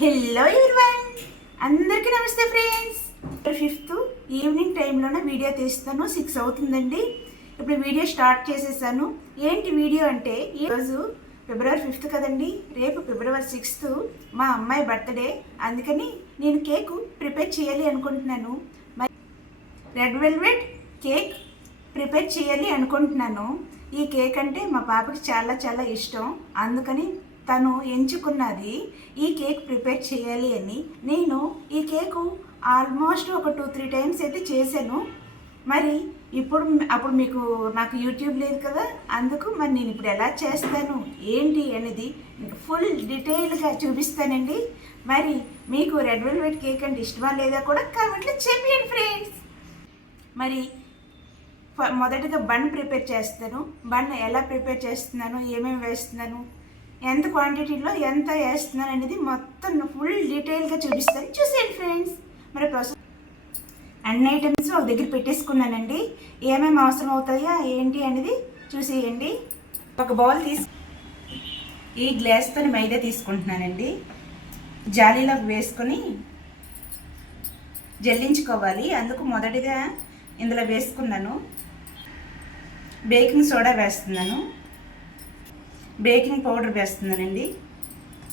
Hello everyone అందరికీ నమస్తే friends fifth evening టైంలోనే వీడియో తీస్తాను. సిక్స్ అవుతుందండి. ఇప్పుడు వీడియో స్టార్ట్ చేసేసాను. ఏంటి వీడియో అంటే ఈరోజు ఫిబ్రవరి ఫిఫ్త్ కదండి. రేపు ఫిబ్రవరి సిక్స్త్ మా అమ్మాయి బర్త్డే అందుకని నేను కేకు ప్రిపేర్ చేయాలి అనుకుంటున్నాను. మరి రెడ్ వెల్వెట్ కేక్ ప్రిపేర్ చేయాలి అనుకుంటున్నాను. ఈ కేక్ అంటే మా పాపకి చాలా చాలా ఇష్టం. అందుకని తను ఎంచుకున్నది ఈ కేక్ ప్రిపేర్ చేయాలి అని. నేను ఈ కేకు ఆల్మోస్ట్ ఒక టూ త్రీ టైమ్స్ అయితే చేశాను. మరి ఇప్పుడు అప్పుడు మీకు నాకు యూట్యూబ్ లేదు కదా అందుకు మరి నేను ఇప్పుడు ఎలా చేస్తాను ఏంటి అనేది ఫుల్ డీటెయిల్గా చూపిస్తానండి. మరి మీకు రెడ్ వెల్వెట్ కేక్ అంటే ఇష్టమా లేదా కూడా కామెంట్లో చెప్పండి ఫ్రెండ్స్. మరి మొదటిగా మొదటగా బన్ ప్రిపేర్ చేస్తాను. బన్ ఎలా ప్రిపేర్ చేస్తున్నాను ఏమేమి వేస్తున్నాను ఎంత క్వాంటిటీలో ఎంత వేస్తున్నాను అనేది మొత్తం ఫుల్ డీటెయిల్గా చూపిస్తాను. చూసేయండి ఫ్రెండ్స్ మరి ప్రస్తుతం అన్ని ఐటమ్స్ ఒక దగ్గర పెట్టేసుకున్నానండి. ఏమేమి అవసరం అవుతాయా ఏంటి అనేది చూసేయండి. ఒక బౌల్ తీసు ఈ గ్లాస్తో మైదా తీసుకుంటున్నానండి. జాలీలో వేసుకొని జల్లించుకోవాలి. అందుకు మొదటిగా ఇందులో వేసుకున్నాను. బేకింగ్ సోడా వేస్తున్నాను. బేకింగ్ పౌడర్ వేస్తున్నానండి.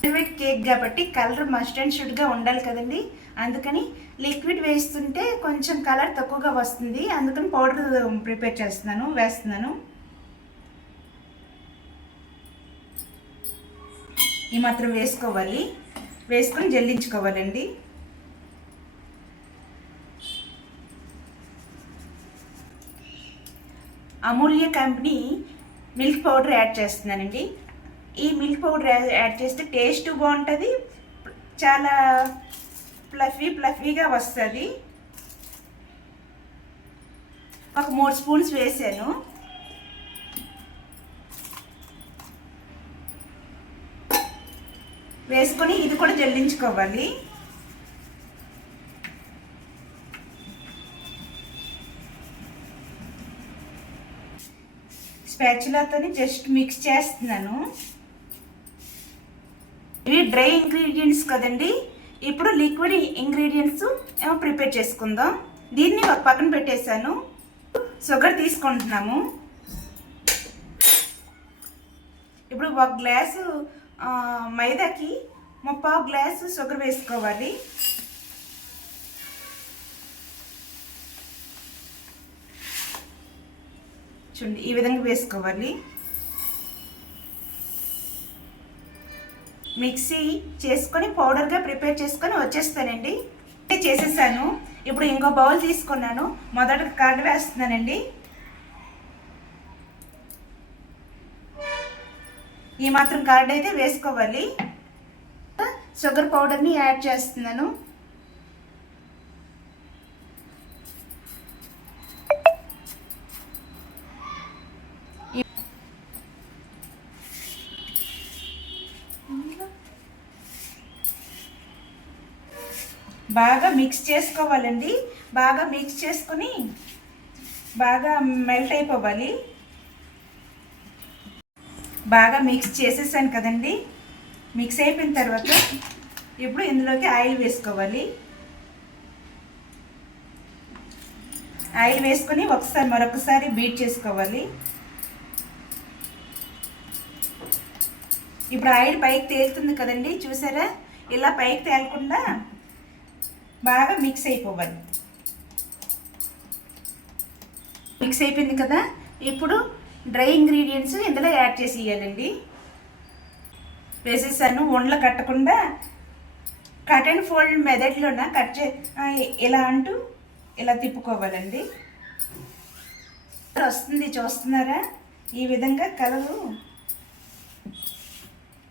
లిక్విడ్ కేక్ కాబట్టి కలర్ మస్ట్ అండ్ షుడ్గా ఉండాలి కదండి. అందుకని లిక్విడ్ వేస్తుంటే కొంచెం కలర్ తక్కువగా వస్తుంది. అందుకని పౌడర్ ప్రిపేర్ చేస్తున్నాను వేస్తున్నాను. ఈ మాత్రం వేసుకోవాలి. వేసుకొని జల్లించుకోవాలండి. అమూల్య కంపెనీ మిల్క్ పౌడర్ యాడ్ చేస్తున్నానండి. ఈ మిల్క్ పౌడర్ యాడ్ చేస్తే టేస్ట్ బాగుంటుంది చాలా ప్లఫీ ప్లఫీగా వస్తుంది. ఒక మూడు స్పూన్స్ వేసాను. వేసుకొని ఇది కూడా జల్లించుకోవాలి. స్పాచులాతోని జస్ట్ మిక్స్ చేస్తున్నాను. ఇవి డ్రై ఇంగ్రీడియంట్స్ కదండి. ఇప్పుడు లిక్విడ్ ఇంగ్రీడియంట్స్ ఏమో ప్రిపేర్ చేసుకుందాం. దీన్ని ఒక పక్కన పెట్టేశాను. షుగర్ తీసుకుంటున్నాము. ఇప్పుడు ఒక గ్లాసు మైదాకి ముప్పావు గ్లాసు షుగర్ వేసుకోవాలి. చూడండి ఈ విధంగా వేసుకోవాలి. మిక్సీ చేసుకొని పౌడర్గా ప్రిపేర్ చేసుకొని వచ్చేస్తానండి. చేసేసాను. ఇప్పుడు ఇంకో బౌల్ తీసుకున్నాను. మొదట కర్డ్ వేస్తున్నానండి. ఈ మాత్రం కర్డ్ అయితే వేసుకోవాలి. షుగర్ పౌడర్ని యాడ్ చేస్తున్నాను. బాగా మిక్స్ చేసుకోవాలండి. బాగా మిక్స్ చేసుకొని బాగా మెల్ట్ అయిపోవాలి. బాగా మిక్స్ చేసేసాను కదండి. మిక్స్ అయిపోయిన తర్వాత ఇప్పుడు ఇందులోకి ఆయిల్ వేసుకోవాలి. ఆయిల్ వేసుకొని ఒకసారి మరొకసారి బీట్ చేసుకోవాలి. ఇప్పుడు ఆయిల్ పైకి తేలుతుంది కదండి చూసారా? ఇలా పైకి తేలకుండా బాగా మిక్స్ అయిపోవాలి. మిక్స్ అయిపోయింది కదా? ఇప్పుడు డ్రై ఇంగ్రీడియంట్స్ ఇందులో యాడ్ చేసి ఇవ్వాలండి వేసేసాను ఒండ్లు కట్టకుండా కట్ అండ్ ఫోల్డ్ మెథడ్లోన కట్ చే ఇలా అంటూ ఇలా తిప్పుకోవాలండి. వస్తుంది చూస్తున్నారా? ఈ విధంగా కలరు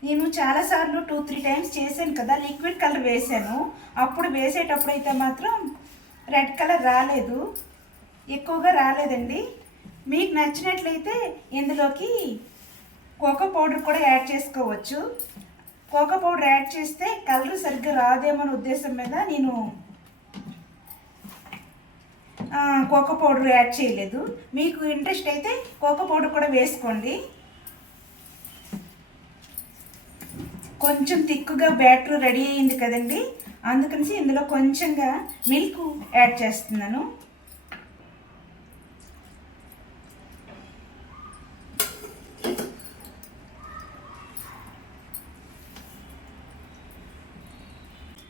నేను చాలాసార్లు టూ త్రీ టైమ్స్ చేశాను కదా లిక్విడ్ కలర్ వేసాను అప్పుడు వేసేటప్పుడు అయితే మాత్రం రెడ్ కలర్ రాలేదు. ఎక్కువగా రాలేదండి. మీకు నచ్చినట్లయితే ఇందులోకి కోకో పౌడర్ కూడా యాడ్ చేసుకోవచ్చు. కోకో పౌడర్ యాడ్ చేస్తే కలర్ సరిగ్గా రాదేమో అనే ఉద్దేశం మీద నేను కోకో పౌడర్ యాడ్ చేయలేదు. మీకు ఇంట్రెస్ట్ అయితే కోకో పౌడర్ కూడా వేసుకోండి. కొంచెం తిక్కుగా బ్యాటర్ రెడీ అయింది కదండి. అందుకని ఇందులో కొంచెంగా మిల్క్ యాడ్ చేస్తున్నాను.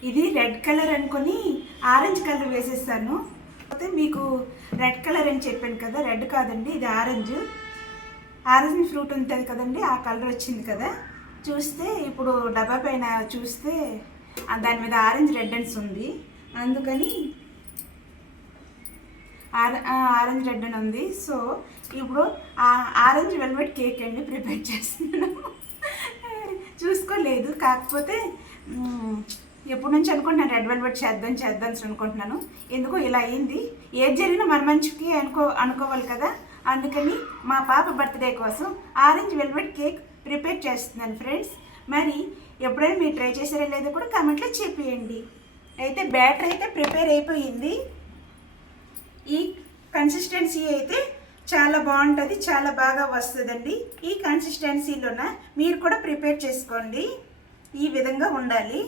ఇది రెడ్ కలర్ అనుకొని ఆరెంజ్ కలర్ వేసేస్తాను. అయితే మీకు రెడ్ కలర్ అని చెప్పాను కదా రెడ్ కాదండి ఇది ఆరెంజ్. ఆరెంజ్ ఫ్రూట్ ఉంటుంది కదండి ఆ కలర్ వచ్చింది కదా. చూస్తే ఇప్పుడు డబ్బా పైన చూస్తే దాని మీద ఆరెంజ్ రెడ్డన్స్ ఉంది. అందుకని ఆరెంజ్ రెడ్ అని ఉంది. సో ఇప్పుడు ఆరెంజ్ వెల్వెట్ కేక్ అండి ప్రిపేర్ చేస్తున్నాను. చూసుకోలేదు. కాకపోతే ఎప్పటి నుంచి అనుకుంటున్నాను రెడ్ వెల్వెట్ చేద్దాం చేద్దాం అని అనుకుంటున్నాను. ఎందుకో ఇలా అయింది. ఏది జరిగినా మన మంచికి అనుకో అనుకోవాలి కదా. అందుకని మా పాప బర్త్డే కోసం ఆరెంజ్ వెల్వెట్ కేక్ ప్రిపేర్ చేస్తున్నాను ఫ్రెండ్స్. మరి ఎప్పుడైనా మీరు ట్రై చేసారో లేదో కూడా కామెంట్లో చెప్పేయండి. అయితే బ్యాటర్ అయితే ప్రిపేర్ అయిపోయింది. ఈ కన్సిస్టెన్సీ అయితే చాలా బాగుంటుంది చాలా బాగా వస్తుందండి. ఈ కన్సిస్టెన్సీలోన మీరు కూడా ప్రిపేర్ చేసుకోండి. ఈ విధంగా ఉండాలి.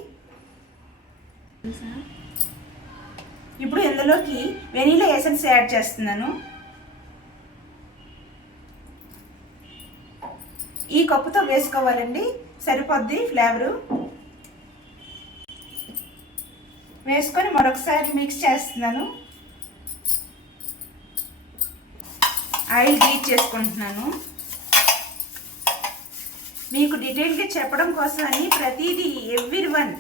ఇప్పుడు ఇందులోకి వెనీలా ఎసెన్స్ యాడ్ చేస్తున్నాను. ఈ కప్పుతో వేసుకోవాలండి. సరిపోద్ది ఫ్లేవరు. వేసుకొని మరొకసారి మిక్స్ చేస్తున్నాను. ఆయిల్ హీట్ చేసుకుంటున్నాను. మీకు డీటెయిల్గా చెప్పడం కోసం అని ప్రతిదీ ఎవ్రీ వన్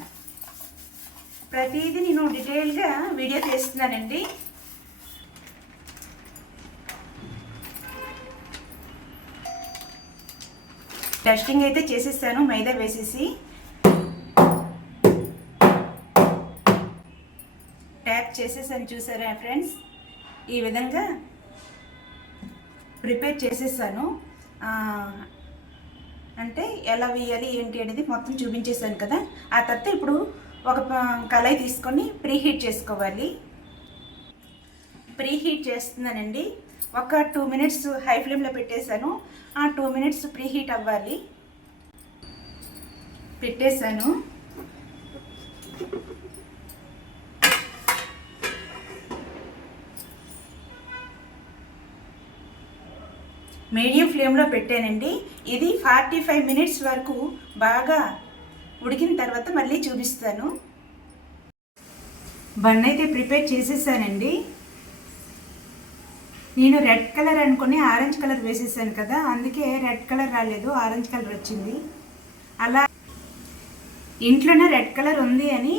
ప్రతిదీ నేను డీటెయిల్గా వీడియో తీస్తున్నానండి. టెస్టింగ్ అయితే చేసేసాను మైదా వేసేసి. ట్యాప్ చేసేసాను చూసారా ఫ్రెండ్స్ ఈ విధంగా ప్రిపేర్ చేసేసాను. అంటే ఎలా వేయాలి ఏంటి అనేది మొత్తం చూపించేసాను కదా. ఆ తర్వాత ఇప్పుడు ఒక ప- కళాయి తీసుకొని ప్రీ హీట్ చేసుకోవాలి. ప్రీ హీట్ చేస్తున్నానండి. ఒక టూ మినిట్స్ హై ఫ్లేమ్లో పెట్టేశాను. ఆ టూ మినిట్స్ ప్రీ హీట్ అవ్వాలి. పెట్టేశాను. మీడియం ఫ్లేమ్లో పెట్టానండి. ఇది ఫార్టీ ఫైవ్ మినిట్స్ వరకు బాగా ఉడికిన తర్వాత మళ్ళీ చూపిస్తాను. బన్ అయితే ప్రిపేర్ చేసేసానండి. నేను రెడ్ కలర్ అనుకుని ఆరెంజ్ కలర్ వేసేసాను కదా అందుకే రెడ్ కలర్ రాలేదు ఆరెంజ్ కలర్ వచ్చింది. అలా ఇంట్లోనే రెడ్ కలర్ ఉంది అని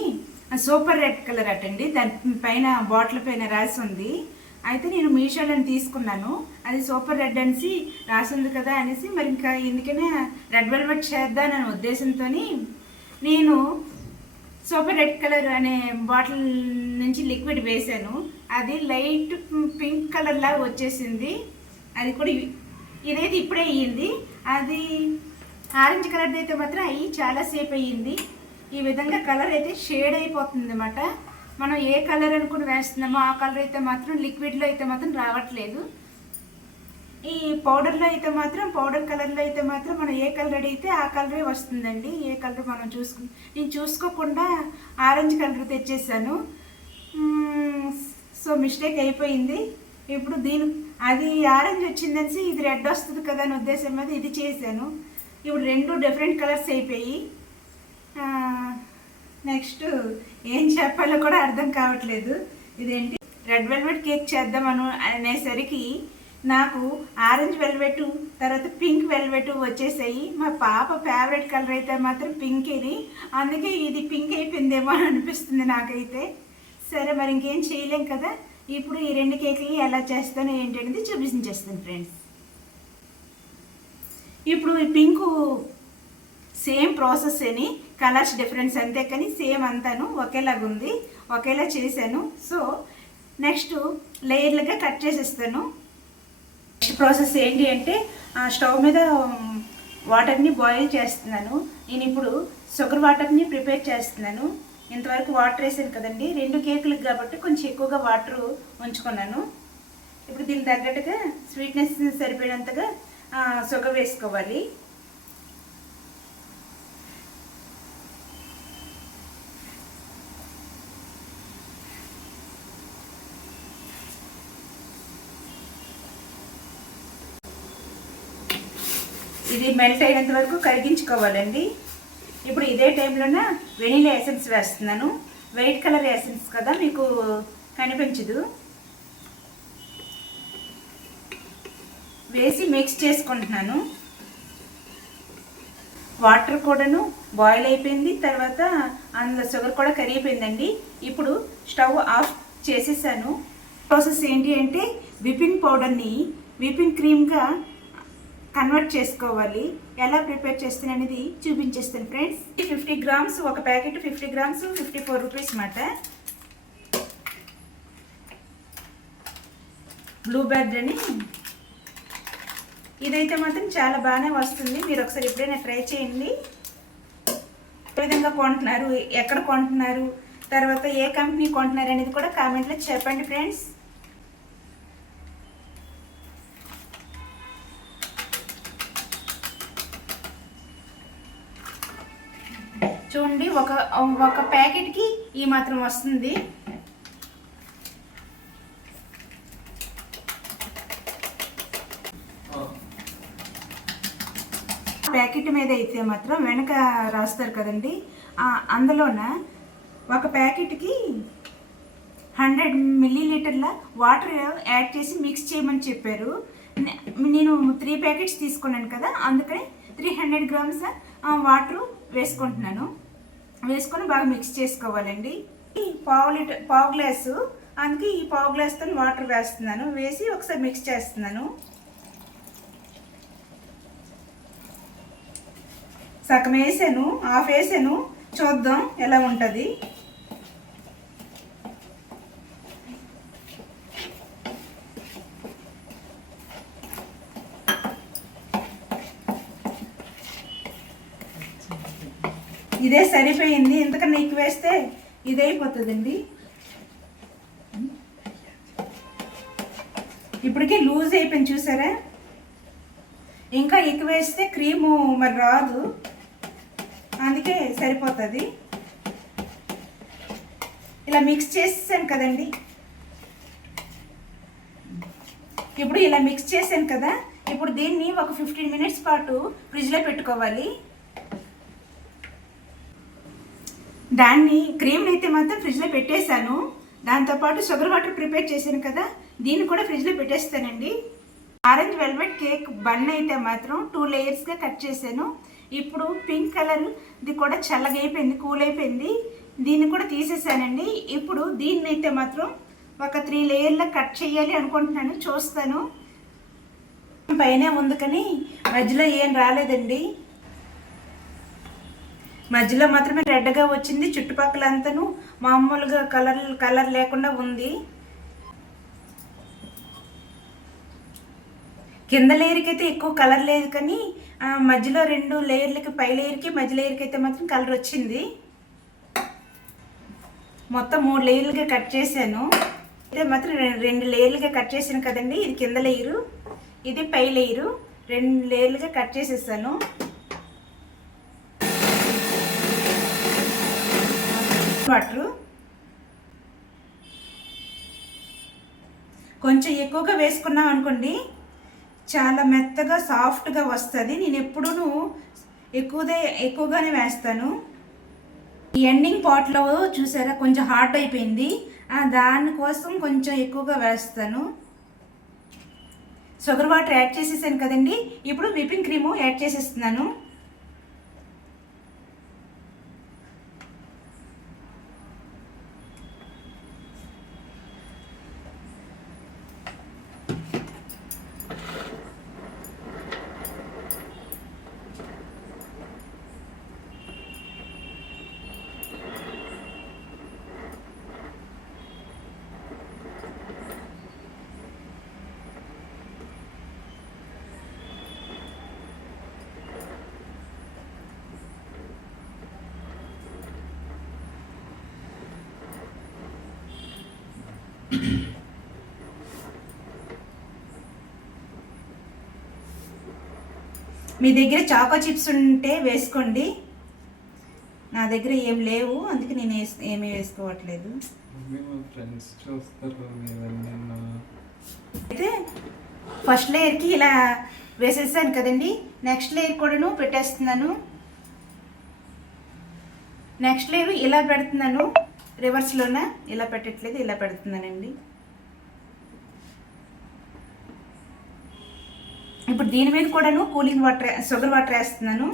సూపర్ రెడ్ కలర్ అటండి దాని పైన బాటిల్ పైన రాసి ఉంది. అయితే నేను మీషోలో తీసుకున్నాను అది సూపర్ రెడ్ అనేసి రాసి ఉంది కదా అనేసి మరి ఇంకా ఎందుకనే రెడ్ వెల్వెట్ చేద్దాననే ఉద్దేశంతో నేను సూపర్ రెడ్ కలర్ అనే బాటిల్ నుంచి లిక్విడ్ వేసాను అది లైట్ పింక్ కలర్ లాగా వచ్చేసింది. అది కూడా ఇదైతే ఇప్పుడే అయ్యింది. అది ఆరెంజ్ కలర్ అయితే మాత్రం అయ్యి చాలా సేపు అయ్యింది. ఈ విధంగా కలర్ అయితే షేడ్ అయిపోతుంది అనమాట మనం ఏ కలర్ అనుకుని వేస్తున్నామో ఆ కలర్ అయితే మాత్రం లిక్విడ్లో అయితే మాత్రం రావట్లేదు. ఈ పౌడర్లో అయితే మాత్రం పౌడర్ కలర్లో అయితే మాత్రం మనం ఏ కలర్ అడిగితే ఆ కలరే వస్తుందండి. ఏ కలర్ మనం చూసుకు నేను చూసుకోకుండా ఆరెంజ్ కలర్ తెచ్చేసాను. సో మిస్టేక్ అయిపోయింది. ఇప్పుడు దీని అది ఆరెంజ్ వచ్చిందనేసి ఇది రెడ్ వస్తుంది కదా అని ఉద్దేశం మీద ఇది చేశాను. ఇప్పుడు రెండు డిఫరెంట్ కలర్స్ అయిపోయి నెక్స్ట్ ఏం చెప్పాలో కూడా అర్థం కావట్లేదు. ఇదేంటి? రెడ్ వెల్వెట్ కేక్ చేద్దామను అనేసరికి నాకు ఆరెంజ్ వెల్వెట్ తర్వాత పింక్ వెల్వెట్ వచ్చేసాయి. మా పాప ఫేవరెట్ కలర్ అయితే మాత్రం పింక్ ఇది. అందుకే ఇది పింక్ అయిపోయిందేమో అని అనిపిస్తుంది నాకైతే. సరే మరి ఇంకేం చేయలేం కదా? ఇప్పుడు ఈ రెండు కేకులు ఎలా చేస్తాను ఏంటి అనేది చూపించేస్తాను ఫ్రెండ్స్. ఇప్పుడు ఈ పింకు సేమ్ ప్రాసెస్ అని కలర్స్ డిఫరెన్స్ అంతే కానీ సేమ్ అంతాను ఒకేలాగా ఉంది ఒకేలా చేశాను. సో నెక్స్ట్ లేయర్లుగా కట్ చేసేస్తాను. నెక్స్ట్ ప్రాసెస్ ఏంటి అంటే ఆ స్టవ్ మీద వాటర్ని బాయిల్ చేస్తున్నాను. నేను ఇప్పుడు షుగర్ వాటర్ని ప్రిపేర్ చేస్తున్నాను. ఇంతవరకు వాటర్ వేసాను కదండి. రెండు కేకులకు కాబట్టి కొంచెం ఎక్కువగా వాటర్ ఉంచుకున్నాను. ఇప్పుడు దీనికి తగ్గట్టుగా స్వీట్నెస్ సరిపోయినంతగా సొగ వేసుకోవాలి. ఇది మెల్ట్ అయినంత వరకు కరిగించుకోవాలండి. ఇప్పుడు ఇదే టైంలోన వెనీలా ఎసెన్స్ వేస్తున్నాను. వైట్ కలర్ ఎసెన్స్ కదా మీకు కనిపించదు. వేసి మిక్స్ చేసుకుంటున్నాను. వాటర్ కూడాను బాయిల్ అయిపోయింది. తర్వాత అందులో షుగర్ కూడా కరిగిపోయిందండి. ఇప్పుడు స్టవ్ ఆఫ్ చేసేసాను. ప్రాసెస్ ఏంటి అంటే విపింగ్ పౌడర్ని విపింగ్ క్రీమ్గా కన్వర్ట్ చేసుకోవాలి. ఎలా ప్రిపేర్ చేస్తాను అనేది చూపించేస్తాను ఫ్రెండ్స్. ఫిఫ్టీ గ్రామ్స్ ఒక packet fifty grams fifty four rupees మాట. బ్లూ బెర్డ్ అని. ఇదైతే మాత్రం చాలా బాగానే వస్తుంది. మీరు ఒకసారి ఎప్పుడైనా ట్రై చేయండి. ఏ విధంగా కొంటున్నారు ఎక్కడ కొంటున్నారు తర్వాత ఏ కంపెనీ కొంటున్నారు అనేది కూడా కామెంట్లో చెప్పండి ఫ్రెండ్స్. చూడండి ఒక ఒక ప్యాకెట్కి ఈ మాత్రం వస్తుంది. ప్యాకెట్ మీద అయితే మాత్రం వెనక రాస్తారు కదండి. అందులోన ఒక ప్యాకెట్కి హండ్రెడ్ మిల్లీ లీటర్ల వాటర్ యాడ్ చేసి మిక్స్ చేయమని చెప్పారు. నేను త్రీ ప్యాకెట్స్ తీసుకున్నాను కదా అందుకని త్రీ హండ్రెడ్ గ్రామ్స్ వాటర్ వేసుకుంటున్నాను. వేసుకొని బాగా మిక్స్ చేసుకోవాలండి. ఈ పావు లీటర్ పావు గ్లాసు అందుకే ఈ పావు గ్లాస్తో వాటర్ వేస్తున్నాను. వేసి ఒకసారి మిక్స్ చేస్తున్నాను. సగం వేసాను హాఫ్ వేసాను. చూద్దాం ఎలా ఉంటుంది. ఇదే సరిపోయింది. ఇంతకన్నా ఎక్కువ వేస్తే ఇదైపోతుందండి. ఇప్పటికే లూజ్ అయిపోయింది చూసారా? ఇంకా ఎక్కువ వేస్తే క్రీము మరి రాదు. అందుకే సరిపోతుంది. ఇలా మిక్స్ చేసేసాను కదండి. ఇప్పుడు ఇలా మిక్స్ చేశాను కదా ఇప్పుడు దీన్ని ఒక ఫిఫ్టీన్ మినిట్స్ పాటు ఫ్రిడ్జ్లో పెట్టుకోవాలి. దాన్ని క్రీమ్ని అయితే మాత్రం ఫ్రిడ్జ్లో పెట్టేశాను. దాంతోపాటు షుగర్ వాటర్ ప్రిపేర్ చేశాను కదా దీన్ని కూడా ఫ్రిడ్జ్లో పెట్టేస్తానండి. ఆరెంజ్ వెల్వెట్ కేక్ బన్ అయితే మాత్రం టూ లేయర్స్గా కట్ చేశాను. ఇప్పుడు పింక్ కలర్ ఇది కూడా చల్లగా అయిపోయింది కూల్ అయిపోయింది. దీన్ని కూడా తీసేసానండి ఇప్పుడు దీన్ని అయితే మాత్రం ఒక త్రీ లేయర్లో కట్ చేయాలి అనుకుంటున్నాను చూస్తాను. పైనే ఉంది కానీ మధ్యలో ఏం రాలేదండి. మధ్యలో మాత్రమే రెడ్గా వచ్చింది. చుట్టుపక్కల అంతను మామూలుగా కలర్ కలర్ లేకుండా ఉంది. కింద లేయర్కి అయితే ఎక్కువ కలర్ లేదు కానీ మధ్యలో రెండు లేయర్లకి పై లేయర్కి మధ్య లేయర్కి అయితే మాత్రం కలర్ వచ్చింది. మొత్తం మూడు లేయర్లుగా కట్ చేశాను. అయితే మాత్రం రెండు లేయర్లుగా కట్ చేశాను కదండి. ఇది కింద లేయరు ఇది పై లేయరు రెండు లేయర్లుగా కట్ చేసేసాను. వాటరు. కొంచెం ఎక్కువగా వేసుకున్నాం అనుకోండి చాలా మెత్తగా సాఫ్ట్గా వస్తుంది. నేను ఎప్పుడూ ఎక్కువదే ఎక్కువగానే వేస్తాను. ఈ ఎండింగ్ పాట్లో చూసారా కొంచెం హార్ట్ అయిపోయింది. దానికోసం కొంచెం ఎక్కువగా వేస్తాను. షుగర్ వాటర్ యాడ్ చేసేసాను కదండి. ఇప్పుడు విపింగ్ క్రీము యాడ్ చేసేస్తున్నాను. మీ దగ్గర చాకో చిప్స్ ఉంటే వేసుకోండి. నా దగ్గర ఏం లేవు అందుకే నేను వేస్- ఏమీ వేసుకోవట్లేదు. అయితే ఫస్ట్ లేయర్కి ఇలా వేసేసాను కదండి. నెక్స్ట్ లేయర్ కూడాను పెట్టేస్తున్నాను. నెక్స్ట్ లేయర్ ఇలా పెడుతున్నాను. రివర్స్లోన? ఇలా పెట్టట్లేదు ఇలా పెడుతున్నానండి. ఇప్పుడు దీని మీద కూడాను కూలింగ్ వాటర్ షుగర్ వాటర్ వేస్తున్నాను.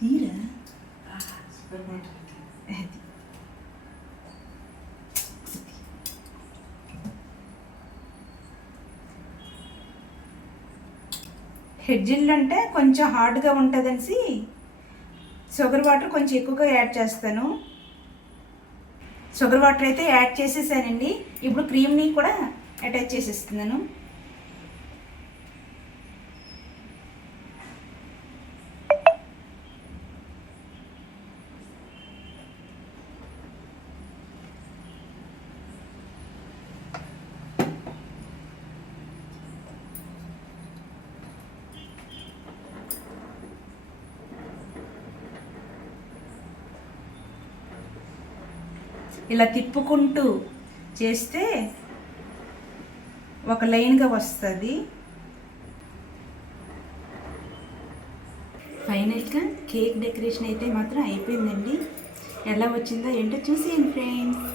తీరా? హెడ్జిల్ అంటే కొంచెం హార్డ్గా ఉంటుందనేసి షుగర్ వాటర్ కొంచెం ఎక్కువగా యాడ్ చేస్తాను. షుగర్ వాటర్ అయితే యాడ్ చేసేసానండి. ఇప్పుడు క్రీమ్ని కూడా అటాచ్ చేసేస్తున్నాను. ఇలా తిప్పుకుంటూ చేస్తే ఒక లైన్గా వస్తుంది. ఫైనల్గా కేక్ డెకరేషన్ అయితే మాత్రం అయిపోయిందండి. ఎలా వచ్చిందో ఏంటో చూసేయండి ఫ్రెండ్స్.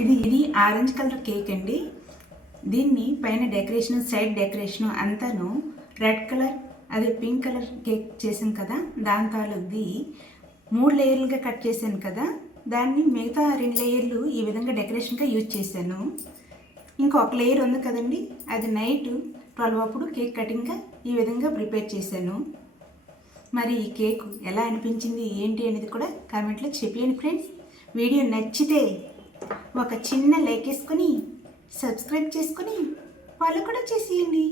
ఇది ఇది ఆరెంజ్ కలర్ కేక్ అండి. దీన్ని పైన డెకరేషన్ సైడ్ డెకరేషన్ అంతాను రెడ్ కలర్ అది పింక్ కలర్ కేక్ చేసాను కదా దాని తాలూది మూడు లేయర్లుగా కట్ చేశాను కదా దాన్ని మిగతా రెండు లేయర్లు ఈ విధంగా డెకరేషన్గా యూజ్ చేశాను. ఇంకొక లేయర్ ఉంది కదండి అది నైట్ ట్వెల్వ్ అప్పుడు కేక్ కటింగ్గా ఈ విధంగా ప్రిపేర్ చేశాను. మరి ఈ కేక్ ఎలా అనిపించింది ఏంటి అనేది కూడా కామెంట్లో చెప్పేయండి ఫ్రెండ్స్ వీడియో నచ్చితే ఒక చిన్న లైక్ వేసుకొని సబ్స్క్రైబ్ చేసుకొని వాళ్ళు కూడా చేసేయండి.